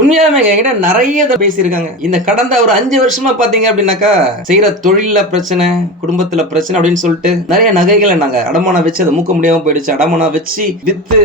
உண்மையாலுமே என்கிட்ட நிறைய இதை பேசியிருக்காங்க. இந்த கடந்த ஒரு 5 வருஷமா பாத்தீங்க அப்படின்னாக்கா, செய்யற தொழில்ல பிரச்சனை, குடும்பத்துல பிரச்சனை அப்படின்னு சொல்லிட்டு நிறைய நகைகளை நாங்க அடமானம் வச்சு அதை மூக்க முடியாம போயிடுச்சு. அடமானம் வச்சு வித்து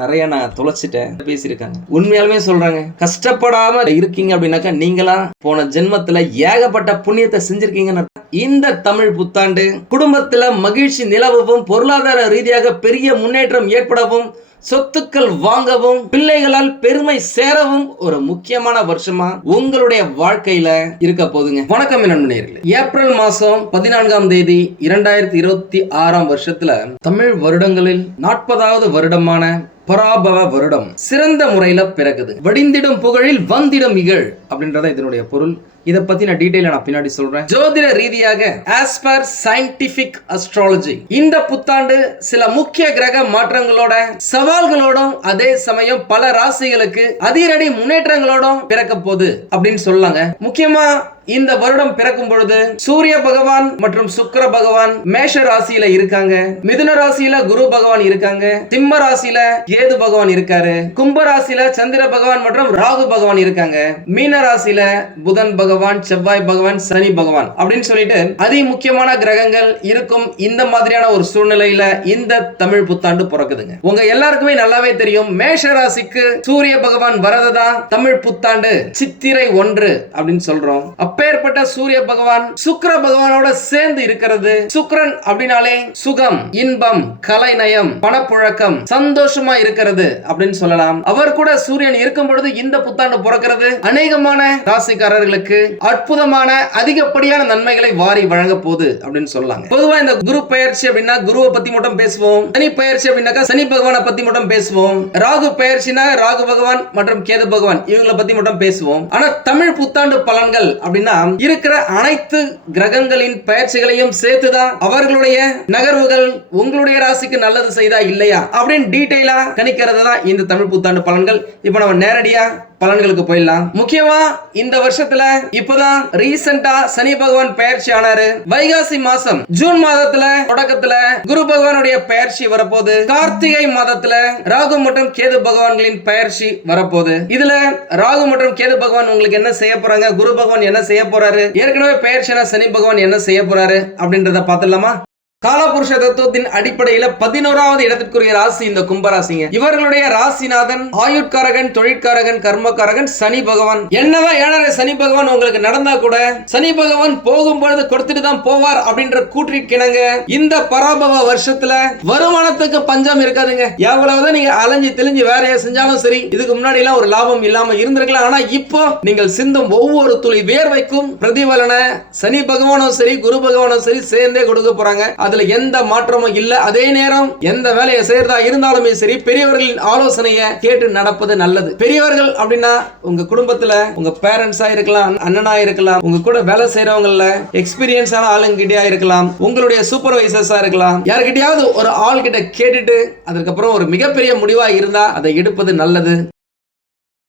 நிறைய நான் தொலைச்சிட்டேன் பேசியிருக்காங்க. உண்மையாலுமே சொல்றாங்க, கஷ்டப்படாம இருக்கீங்க அப்படின்னாக்கா நீங்களா போன ஜென்மத்துல ஏகப்பட்ட புண்ணியத்தை செஞ்சிருக்கீங்கன்னு. இந்த தமிழ் புத்தாண்டு குடும்பத்துல மகிழ்ச்சி நிலவவும், பொருளாதார ரீதியாக பெரிய முன்னேற்றம் ஏற்படவும், சொத்துக்கள் வாங்கவும், பிள்ளைகளால் பெருமை சேரவும் ஒரு முக்கியமான வருஷமா உங்களுடைய வாழ்க்கையில இருக்க போதுங்க. வணக்கம் நண்பர்களே. ஏப்ரல் மாசம் 14ஆம் தேதி 2026ஆம் வருஷத்துல தமிழ் வருடங்களில் 40வது வருடமான பராபவ வருடம் சிறந்த முறையில பிறகுது. வடிந்திடும் புகழில் வந்திடும் இகழ் அப்படின்றத இதனுடைய பொருள். இதை பத்தி நான் டீடைலா நான் பின்னாடி சொல்றேன். ஜோதிட ரீதியாக ஆஸ் பர் சயின்டிபிக் அஸ்ட்ராலஜி இந்த புத்தாண்டு சில முக்கிய கிரக மாற்றங்களோட, சவால்களோடும், அதே சமயம் பல ராசிகளுக்கு அதிரடி முன்னேற்றங்களோடும் பிறக்க போகுது அப்படின்னு சொல்லாங்க. முக்கியமா இந்த வருடம் பிறக்கும் பொழுது சூரிய பகவான் மற்றும் சுக்கிர பகவான் மேஷ ராசியில இருக்காங்க, மிதுன ராசியில குரு பகவான் இருக்காங்க, சிம்ம ராசியில கேது பகவான் இருக்காரு, கும்ப ராசியில சந்திர பகவான் மற்றும் ராகு பகவான் இருக்காங்க, மீன ராசியில புதன் பகவான், செவ்வாய் பகவான், சனி பகவான் அப்படின்னு சொல்லிட்டு அதி முக்கியமான கிரகங்கள் இருக்கும். இந்த மாதிரியான ஒரு சூழ்நிலையில இந்த தமிழ் புத்தாண்டு பிறக்குதுங்க. உங்க எல்லாருக்குமே நல்லாவே தெரியும், மேஷ ராசிக்கு சூரிய பகவான் வரதுதான் தமிழ் புத்தாண்டு சித்திரை 1 அப்படின்னு சொல்றோம். அப்பேற்பட்ட சூரிய பகவான் சுக்கிர பகவானோட சேர்ந்து இருக்கிறது. சுக்கிரன் அப்படினாலே சுகம், இன்பம், கலைநயம், பணப்புழக்கம், சந்தோஷமா இருக்கிறது அப்படின்னு சொல்லலாம். அவர் கூட சூரியன் இருக்கும் பொழுது இந்த புத்தாண்டு பிறக்கிறது அநேகமான ராசிக்காரர்களுக்கு அற்புதமான அதிகப்படியான நன்மைகளை வாரி வழங்க போகுது அப்படின்னு சொல்லலாம். பொதுவா இந்த குரு பெயர்ச்சி அப்படின்னா குருவை பத்தி மட்டும் பேசுவோம். சனி பெயர்ச்சி அப்படின்னாக்கா சனி பகவானை பத்தி மட்டும் பேசுவோம். ராகு பெயர்ச்சினா ராகு பகவான் மற்றும் கேது பகவான் இவங்களை பத்தி மட்டும் பேசுவோம். ஆனா தமிழ் புத்தாண்டு பலன்கள் அப்படின்னா இருக்கிற அனைத்து கிரகங்களின் பயிற்சிகளையும் சேர்த்துதான் அவர்களுடைய நகர்வுகள் உங்களுடைய ராசிக்கு நல்லது செய்தா இல்லையா அப்படின்னு டீடைலா கணிக்கிறது தான் இந்த தமிழ் புத்தாண்டு பலன்கள். இப்ப நம்ம நேரடியா பலன்களுக்கு போயிடலாம். முக்கியமா இந்த வருஷத்துல இப்பதான் ரீசெண்டா சனி பகவான் பெயர்ச்சி ஆனாரு. வைகாசி மாசம் ஜூன் மாதத்துல தொடக்கத்துல குரு பகவானுடைய பெயர்ச்சி வரப்போகுது. கார்த்திகை மாதத்துல ராகு மற்றும் கேது பகவான்களின் பெயர்ச்சி வரப்போகுது. இதுல ராகு மற்றும் கேது பகவான் உங்களுக்கு என்ன செய்ய போறாங்க, குரு பகவான் என்ன செய்ய போறாரு, ஏற்கனவே பெயர்ச்சியான சனி பகவான் என்ன செய்ய போறாரு அப்படின்றத பார்த்துடலாமா? காலபுருஷ தத்துவத்தின் அடிப்படையில 11வது இடத்திற்குரிய ராசி இந்த கும்பராசிங்க. இவர்களுடைய ராசிநாதன் ஆயுட்காரகன், தொழிற்காரகன், கர்மக்காரகன் சனி பகவான். என்னதான் ஏழரை சனி பகவான் உங்களுக்கு நடந்தா கூட சனி பகவான் போகும்பொழுது கொடுத்துட்டு தான் போவார் அப்படின்ற கூற்றிக்கிணங்க இந்த பராபவ வருஷத்துல வருமானத்துக்கு பஞ்சம் இருக்காதுங்க. எவ்வளவுதான் நீங்க அலைஞ்சு தெளிஞ்சு வேலையை செஞ்சாலும் சரி, இதுக்கு முன்னாடி எல்லாம் ஒரு லாபம் இல்லாம இருந்திருக்கலாம். ஆனா இப்போ நீங்கள் சிந்தும் ஒவ்வொரு துளி வேர்வைக்கும் பிரதிபலனை சனி பகவானும் சரி குரு பகவானும் சரி சேர்ந்தே கொடுக்க போறாங்க. அதுல எந்த மாற்றமும் இல்ல. அதே நேரம் எந்த வேலையை செய்யறதா இருந்தாலுமே சரி, பெரியவர்களின் ஆலோசனையை கேட்டு நடப்பது நல்லது. பெரியவர்கள் அப்படின்னா உங்க குடும்பத்துல உங்க பேரண்ட்ஸா இருக்கலாம், அண்ணனா இருக்கலாம், உங்க கூட வேலை செய்யறவங்கள எக்ஸ்பீரியன்ஸான ஆளுங்கிட்டயா இருக்கலாம், உங்களுடைய சூப்பர்வைசர்ஸா இருக்கலாம். யார்கிட்டயாவது ஒரு ஆள் கிட்ட கேட்டுட்டு அதுக்கப்புறம் ஒரு மிகப்பெரிய முடிவா இருந்தா அதை எடுப்பது நல்லது.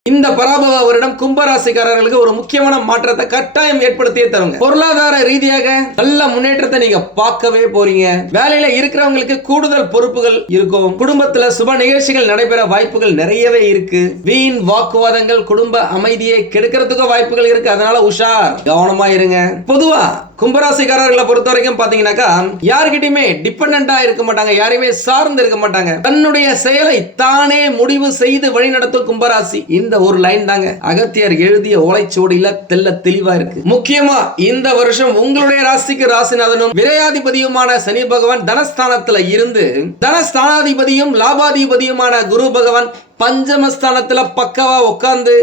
இந்த பராபவ வருடம் கும்பராசிக்காரர்களுக்கு ஒரு முக்கியமான மாற்றத்தை கட்டாயம் ஏற்படுத்தியே தருங்க. பொருளாதார ரீதியாக நல்ல முன்னேற்றத்தை நீங்க பார்க்கவே போறீங்க. வேலையில இருக்கிறவங்களுக்கு கூடுதல் பொறுப்புகள் இருக்கும். குடும்பத்துல சுப நிகழ்ச்சிகள் நடைபெற வாய்ப்புகள் நிறையவே இருக்கு. வீண் வாக்குவாதங்கள் குடும்ப அமைதியை கெடுக்கிறதுக்கு வாய்ப்புகள் இருக்கு. அதனால உஷார், கவனமா இருங்க. பொதுவா கும்பராசிக்காரர்களை பொறுத்த வரைக்கும் பாத்தீங்கன்னாக்கா யார்கிட்டயுமே டிபெண்டா இருக்க மாட்டாங்க, யாரையுமே சார்ந்து இருக்க மாட்டாங்க. தன்னுடைய செயலை தானே முடிவு செய்து வழி நடத்தும் கும்பராசி. இந்த ஒரு லைன் தாங்க அகத்தியர் எழுதிய ஓலைச்சுவடியில தெல்ல தெளிவா இருக்கு. முக்கியமா இந்த வருஷம் உங்களுடைய ராசிக்கு ராசிநாதனும் விரையாதிபதியுமான சனி பகவான் தனஸ்தானத்துல இருந்து தனஸ்தானாதிபதியும் லாபாதிபதியுமான குரு பகவான் பஞ்சமஸ்தானத்துல பக்கவா உட்கார்ந்து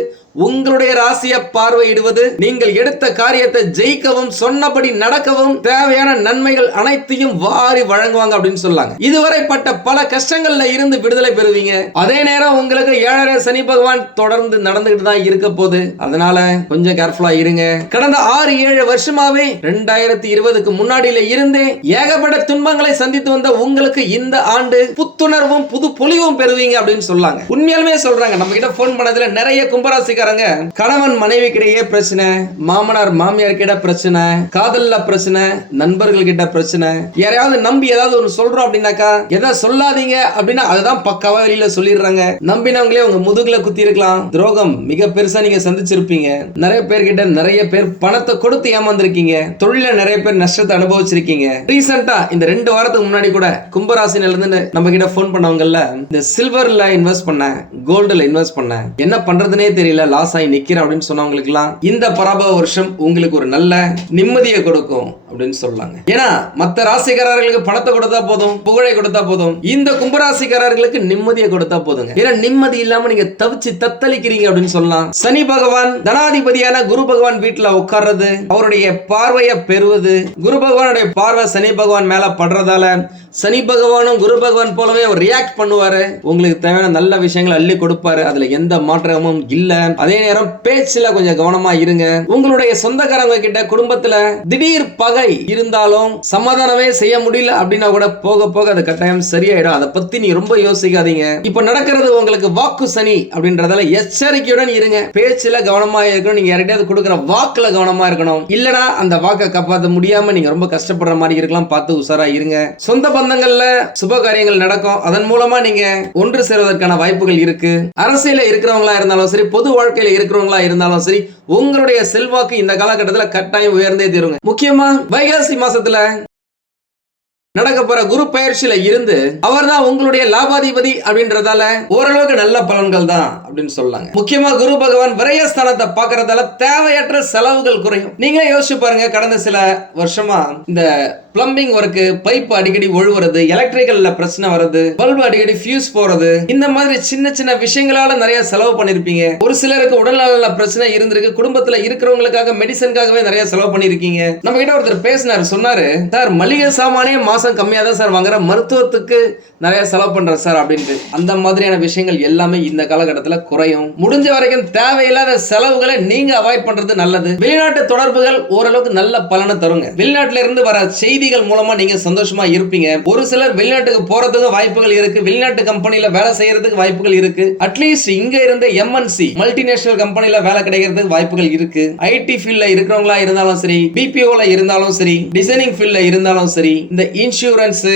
உங்களுடைய ராசியை பார்வையிடுவது நீங்கள் எடுத்த காரியத்தை ஜெயிக்கவும் சொன்னபடி நடக்கவும் தேவையான நன்மைகள் அனைத்தையும் வாரி வழங்குவாங்க அப்படின்னு சொல்லாங்க. இதுவரை பட்ட பல கஷ்டங்கள்ல இருந்து விடுதலை பெறுவீங்க. அதே நேரம் உங்களுக்கு ஏழரை சனி பகவான் தொடர்ந்து நடந்துகிட்டு தான் இருக்க போது. அதனால கொஞ்சம் கேர்ஃபுல்லா இருங்க. கடந்த 6-7 வருஷமாவே 2020க்கு முன்னாடியில இருந்தே ஏகப்பட்ட துன்பங்களை சந்தித்து வந்த உங்களுக்கு இந்த ஆண்டு புத்துணர்வும் புது பொலிவும் பெறுவீங்க அப்படின்னு சொல்லாங்க. உண்மையாலுமே சொல்றாங்க. நம்ம கிட்ட போன் பண்ணதுல நிறைய கும்பராசிக்காரர்கள் ராசிக்காரங்க கணவன் மனைவிக்கிடையே பிரச்சனை, மாமனார் மாமியார் கிட்ட பிரச்சனை, காதல்ல பிரச்சனை, நண்பர்கள் கிட்ட பிரச்சனை, யாரையாவது நம்பி ஏதாவது ஒன்று சொல்றோம் அப்படின்னாக்கா எதை சொல்லாதீங்க அப்படின்னா அதுதான் பக்காவா வெளியில சொல்லிடுறாங்க. நம்பினவங்களே உங்க முதுகுல குத்தி இருக்கலாம். துரோகம் மிக பெருசா நீங்க சந்திச்சிருப்பீங்க. நிறைய பேர்கிட்ட நிறைய பேர் பணத்தை கொடுத்து ஏமாந்துருக்கீங்க. தொழில நிறைய பேர் நஷ்டத்தை அனுபவிச்சிருக்கீங்க. ரீசெண்டா இந்த 2 வாரத்துக்கு முன்னாடி கூட கும்பராசினில இருந்து நம்ம கிட்ட போன் பண்ணவங்கல்ல, இந்த சில்வர்ல இன்வெஸ்ட் பண்ண, கோல்டுல இன்வெஸ்ட் பண்ண, என்ன பண்றதுனே தெரியல, லாஸ் ஆகி நிக்கிறேன் அப்படின்னு சொன்னவங்களுக்கு எல்லாம் இந்த பராபவ வருஷம் உங்களுக்கு ஒரு நல்ல நிம்மதியை கொடுக்கும் அப்படின்னு சொல்லலாங்க. ஏன்னா மத்த ராசிக்காரர்களுக்கு பணத்தை கொடுத்தா போதும், புகழை கொடுத்தா போதும், இந்த கும்பராசிக்காரர்களுக்கு நிம்மதியை கொடுத்தா போதுங்க. ஏன்னா நிம்மதி இல்லாம நீங்க தவிச்சு தத்தளிக்கிறீங்க அப்படின்னு சொல்லலாம். சனி பகவான் தனாதிபதியான குரு பகவான் வீட்டுல உட்கார்றது, அவருடைய பார்வையை பெறுவது, குரு பகவானுடைய பார்வை சனி பகவான் மேல படுறதால சனி பகவானும் குரு பகவான் போலவே அவர் ரியாக்ட் பண்ணுவாரு. உங்களுக்கு தேவையான நல்ல விஷயங்களை அள்ளி கொடுப்பாரு. அதுல எந்த மாற்றமும் இல்ல. அதே நேரம் பேச்சுல கொஞ்சம் கவனமா இருங்க. உங்களுடைய சொந்தக்காரங்க கிட்ட குடும்பத்துல திடீர் பகை இருந்தாலும் சமாதானமே செய்ய முடியல அப்படின்னா கூட போக போக அது கட்டாயம் சரியாயிடும். அதை பத்தி நீ ரொம்ப யோசிக்காதீங்க. இப்ப நடக்கிறது உங்களுக்கு வாக்கு சனி அப்படின்றதால எச்சரிக்கையுடன் இருங்க. பேச்சுல கவனமா இருக்கணும். நீங்க யார்கிட்டயாவது கொடுக்குற வாக்குல கவனமா இருக்கணும். இல்லனா அந்த வாக்கை காப்பாற்ற முடியாம நீங்க ரொம்ப கஷ்டப்படுற மாதிரி இருக்கலாம். பார்த்து உஷாரா இருங்க. சொந்த பந்தங்கள்ல சுப காரியங்கள் நடக்கும். அதன் மூலமா நீங்க ஒன்று சேருவதற்கான வாய்ப்புகள் இருக்கு. அரசியல இருக்கிறவங்களா இருந்தாலும் சரி, பொது வாழ்க்கையில இருக்கிறவங்களா இருந்தாலும் சரி, உங்களுடைய செல்வாக்கு இந்த காலகட்டத்தில் கட்டாயம் உயர்ந்தே தீருங்க. முக்கியமா வைகாசி மாசத்துல நடக்க போற குரு பயிற்சியில இருந்து அவர் தான் உங்களுடைய லாபாதிபதி அப்படின்றதால ஓரளவுக்கு நல்ல பலன்கள் தான் அப்படின்னு சொல்லலாங்க. முக்கியமா குரு பகவான் விரயஸ்தானத்தை பார்க்கறதால தேவையற்ற செலவுகள் குறையும். நீங்க யோசிச்சு பாருங்க, கடந்த சில வருஷமா இந்த பிளம்பிங் ஒர்க், பைப் அடிக்கடி ஒழுவுறது, எலக்ட்ரிக்கல்ல பிரச்சனை வருது, பல்பு அடிக்கடி ஃபியூஸ் போறது, இந்த மாதிரி சின்ன சின்ன விஷயங்களால நிறைய செலவு பண்ணிருப்பீங்க. ஒரு சிலருக்கு உடல்நல பிரச்சனை இருந்திருக்கு. குடும்பத்துல இருக்கிறவங்களுக்காக மெடிசனுக்காகவே நிறைய செலவு பண்ணிருக்கீங்க. நம்ம கிட்ட ஒருத்தர் பேசினார், சொன்னாரு, சார் மளிகை சாமானே மாசம் கம்மியா தான் சார் வாங்குற, மருத்துவத்துக்கு நிறைய செலவு பண்ற சார் அப்படின்ட்டு. அந்த மாதிரியான விஷயங்கள் எல்லாமே இந்த காலகட்டத்தில் குறையும். முடிஞ்ச வரைக்கும் தேவையில்லாத செலவுகளை நீங்க அவாய்ட் பண்றது நல்லது. வெளிநாட்டு தொடர்புகள் ஓரளவுக்கு நல்ல பலனை தருங்க. வெளிநாட்டுல இருந்து வர செய்திகள் மூலமா நீங்க சந்தோஷமா இருப்பீங்க. ஒரு சிலர் வெளிநாட்டுக்கு போறதுக்கு வாய்ப்புகள் இருக்கு. வெளிநாட்டு கம்பெனில வேலை செய்யறதுக்கு வாய்ப்புகள் இருக்கு. அட்லீஸ்ட் இங்க இருந்த எம்என்சி மல்டிநேஷனல் கம்பெனில வேலை கிடைக்கிறதுக்கு வாய்ப்புகள் இருக்கு. ஐடி ஃபீல்ட்ல இருக்கிறவங்களா இருந்தாலும் சரி, பிபிஓல இருந்தாலும் சரி, டிசைனிங் ஃபீல்ட்ல இருந்தாலும் சரி, இந்த இன்சூரன்ஸ்,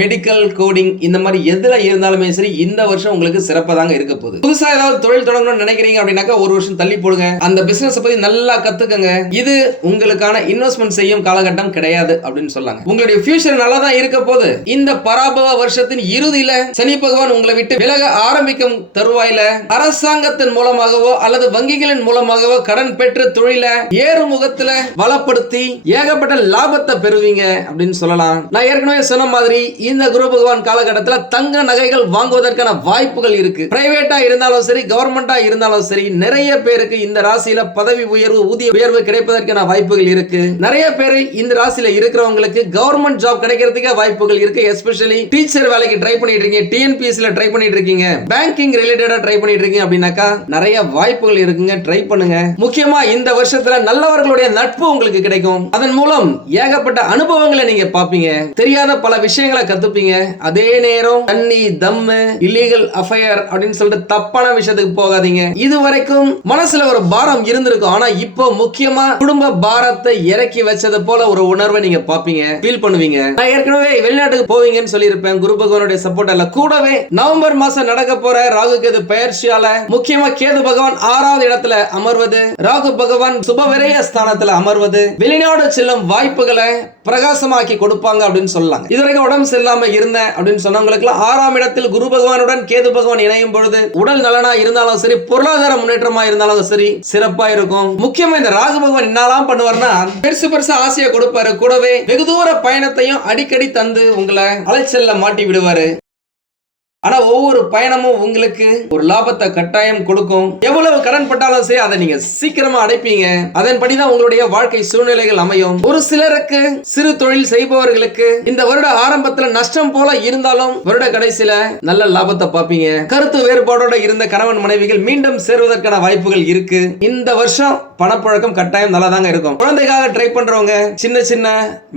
மெடிக்கல், கோடிங், இந்த மாதிரி எதுல இருந்தாலுமே சரி இந்த வருஷம் உங்களுக்கு சிறப்பா தாங்க இருக்க போகுது. புதுசா ஏதாவது தொழில் தொடங்கணும்னு நினைக்கிறீங்க அப்படின்னாக்கா ஒரு வருஷம் தள்ளி போடுங்க. அந்த பிசினஸ் பத்தி நல்லா கத்துக்கங்க. இது உங்களுக்கான இன்வெஸ்ட்மெண்ட் செய்யும் காலகட்டம் கிடையாது அப்படின்னு சொல்லாங்க. உங்களுடைய ஃபியூச்சர் நல்லா தான் இருக்க போது. இந்த பராபவ வருஷத்தின் இறுதியில சனி பகவான் உங்களை விட்டு விலக ஆரம்பிக்கும் தருவாயில அரசாங்கத்தின் மூலமாகவோ அல்லது வங்கிகளின் மூலமாகவோ கடன் பெற்று தொழில ஏறுமுகத்துல வளப்படுத்தி ஏகப்பட்ட லாபத்தை பெறுவீங்க அப்படின்னு சொல்லலாம். நான் ஏற்கனவே சொன்ன மாதிரி இந்த குரு பகவான் காலகட்டத்தில் தங்க நகைகள் வாங்குவதற்கான வாய்ப்புகள் இருக்கு. பிரைவேட்டா இருந்தாலும் சரி, கவர்மெண்டா இருந்தாலும் சரி, நிறைய பேருக்கு இந்த ராசியில பதவி உயர்வு, ஊதிய உயர்வு கிடைப்பதற்கான வாய்ப்புகள் இருக்கு. நிறைய பேர் இந்த ராசியில இருக்கிறவங்களுக்கு கவர்மெண்ட் ஜாப் கிடைக்கிறதுக்கு வாய்ப்புகள் இருக்கு. எஸ்பெஷலி டீச்சர் வேலைக்கு ட்ரை பண்ணிட்டு இருக்கீங்க, டிஎன்பிஎஸ்சில ட்ரை பண்ணிட்டு இருக்கீங்க, பேங்கிங் ரிலேட்டடா ட்ரை பண்ணிட்டு இருக்கீங்க அப்படின்னாக்கா நிறைய வாய்ப்புகள் இருக்குங்க. ட்ரை பண்ணுங்க. முக்கியமா இந்த வருஷத்துல நல்லவர்களுடைய நட்பு உங்களுக்கு கிடைக்கும். அதன் மூலம் ஏகப்பட்ட அனுபவங்களை நீங்க பாப்பீங்க. தெரியாத பல விஷயங்களை கத்துப்பீங்க. அதே நேரம் தண்ணி, தம்மு, இல்லீகல் அஃபயர் அப்படின்னு சொல்லிட்டு தப்பான விஷயத்துக்கு போகாதீங்க. இதுவரைக்கும் மனசுல ஒரு பாரம் இருந்திருக்கும். ஆனா இப்போ முக்கியமா குடும்ப பாரத்தை இறக்கி வச்சது போல ஒரு உணர்வை நீங்க பாப்பீங்க, ஃபீல் பண்ணுவீங்க. நான் ஏற்கனவே வெளிநாட்டுக்கு போவீங்கன்னு சொல்லியிருப்பேன். குரு பகவானுடைய சப்போர்ட்டால கூடவே நவம்பர் மாசம் நடக்க போற ராகு கேது பயிற்சியால முக்கியமா கேது பகவான் 6வது இடத்துல அமர்வது, ராகு பகவான் சுப விரய ஸ்தானத்துல அமர்வது வெளிநாடு செல்லும் வாய்ப்புகளை பிரகாசமாக்கி கொடுப்பாங்க அப்படின்னு சொல்லலாம். இதுவரைக்கும் உடம்பு செல்லாம இருந்தேன் அப்படின்னு சொன்னவங்களுக்கு 6ஆம் இடத்தில் குரு பகவானுடன் கேது பகவான் இணையும் பொழுது உடல் நலனா இருந்தாலும் சரி, பொருளாதார முன்னேற்றமா இருந்தாலும் சரி சிறப்பா இருக்கும். முக்கியமா இந்த ராகு பகவான் என்னலாம் பண்ணுவார்னா பெருசு பெருசா ஆசையை கொடுப்பாரு. கூடவே வெகு தூர பயணத்தையும் அடிக்கடி தந்து உங்களை அலைச்சல்ல மாட்டி விடுவாரு. ஆனா ஒவ்வொரு பயணமும் உங்களுக்கு ஒரு லாபத்தை கட்டாயம் கொடுக்கும். எவ்வளவு கடன் பட்டாலும் சரி அதை நீங்க சீக்கிரமா அடைப்பீங்க. அதன்படிதான் உங்களுடைய வாழ்க்கை சூழ்நிலைகள் அமையும். ஒரு சிலருக்கு, சிறு தொழில் செய்பவர்களுக்கு இந்த வருட ஆரம்பத்துல நஷ்டம் போல இருந்தாலும் வருட கடைசியில நல்ல லாபத்தை பார்ப்பீங்க. கருத்து வேறுபாடோட இருந்த கணவன் மனைவிகள் மீண்டும் சேருவதற்கான வாய்ப்புகள் இருக்கு. இந்த வருஷம் பணப்புழக்கம் கட்டாயம் நல்லா தாங்க இருக்கும். குழந்தைக்காக ட்ரை பண்றவங்க சின்ன சின்ன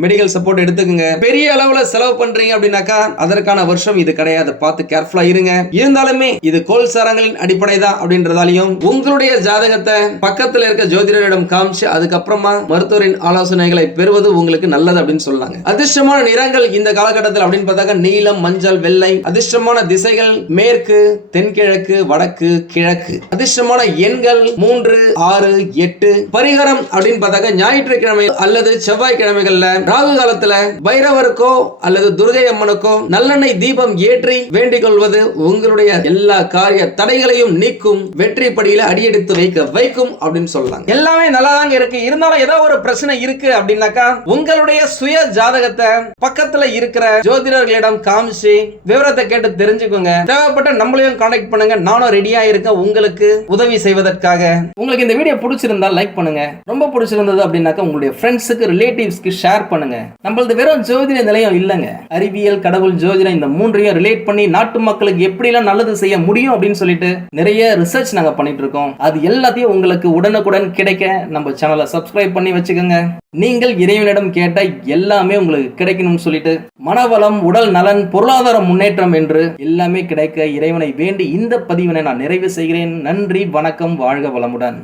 மெடிக்கல் சப்போர்ட் எடுத்துக்கங்க. பெரிய அளவுல செலவு பண்றீங்க அப்படின்னாக்கா அதற்கான வருஷம் இது கிடையாது, பார்த்து கேர்ஃபுல்லா இருங்க. இருந்தாலுமே இது கோல் சாரங்களின் அடிப்படை தான் அப்படின்றதாலையும் உங்களுடைய ஜாதகத்தை பக்கத்துல இருக்க ஜோதிடரிடம் காமிச்சு அதுக்கப்புறமா மருத்துவரின் ஆலோசனைகளை பெறுவது உங்களுக்கு நல்லது அப்படின்னு சொல்லாங்க. அதிர்ஷ்டமான நிறங்கள் இந்த காலகட்டத்தில் அப்படின்னு பார்த்தாக்க நீலம், மஞ்சள், வெள்ளை. அதிர்ஷ்டமான திசைகள் மேற்கு, தென்கிழக்கு, வடக்கு, கிழக்கு. அதிர்ஷ்டமான எண்கள் 3, 6, 8. பரிகாரம் அப்படின்னு பார்த்தாக்க ஞாயிற்றுக்கிழமை அல்லது செவ்வாய்க்கிழமைகள்ல ராகு காலத்துல பைரவருக்கோ அல்லது துர்கை அம்மனுக்கோ நல்லெண்ணெய் தீபம் ஏற்றி வேண்டிக் கொள்வது உங்களுடைய எல்லா காரிய தடைகளையும் நீக்கும், வெற்றி படியில அடியெடுத்து வைக்கும் அப்படின்னு சொல்லலாம். எல்லாமே நல்லா தாங்க இருக்கு. இருந்தாலும் ஏதோ ஒரு பிரச்சனை இருக்கு அப்படின்னாக்கா உங்களுடைய சுய ஜாதகத்தை பக்கத்துல இருக்கிற ஜோதிடர்களிடம் காமிச்சு விவரத்தை கேட்டு தெரிஞ்சுக்கோங்க. தேவைப்பட்ட நம்மளையும் கான்டாக்ட் பண்ணுங்க. நானும் ரெடியா இருக்கேன் உங்களுக்கு உதவி செய்வதற்காக. உங்களுக்கு இந்த வீடியோ பிடிச்சிருந்தா லைக் பண்ணுங்க. ரொம்ப பிடிச்சிருந்தது அப்படின்னாக்கா உங்களுடைய ஃப்ரெண்ட்ஸுக்கு, ரிலேட்டிவ்ஸ்க்கு ஷேர் பண்ணுங்க. நம்மளது வெறும் ஜோதிட நிலையம் இல்லைங்க, அறிவியல், கடவுள், ஜோதிடம் இந்த மூன்றையும் ரிலேட் பண்ணி நாட்டு மக்களுக்கு எப்படிலாம் நல்லது செய்ய முடியும் அப்படின்னு சொல்லிட்டு நிறைய ரிசர்ச் நாங்க பண்ணிட்டு இருக்கோம். அது எல்லாத்தையும் உங்களுக்கு உடனுக்குடன் கிடைக்க நம்ம சேனலை சப்ஸ்கிரைப் பண்ணி வச்சுக்கோங்க. நீங்கள் இறைவனிடம் கேட்ட எல்லாமே உங்களுக்கு கிடைக்கணும்னு சொல்லிட்டு மனவளம், உடல் நலன், பொருளாதார முன்னேற்றம் என்று எல்லாமே கிடைக்க இறைவனை வேண்டி இந்த பதிவினை நான் நிறைவு செய்கிறேன். நன்றி, வணக்கம், வாழ்க வளமுடன்.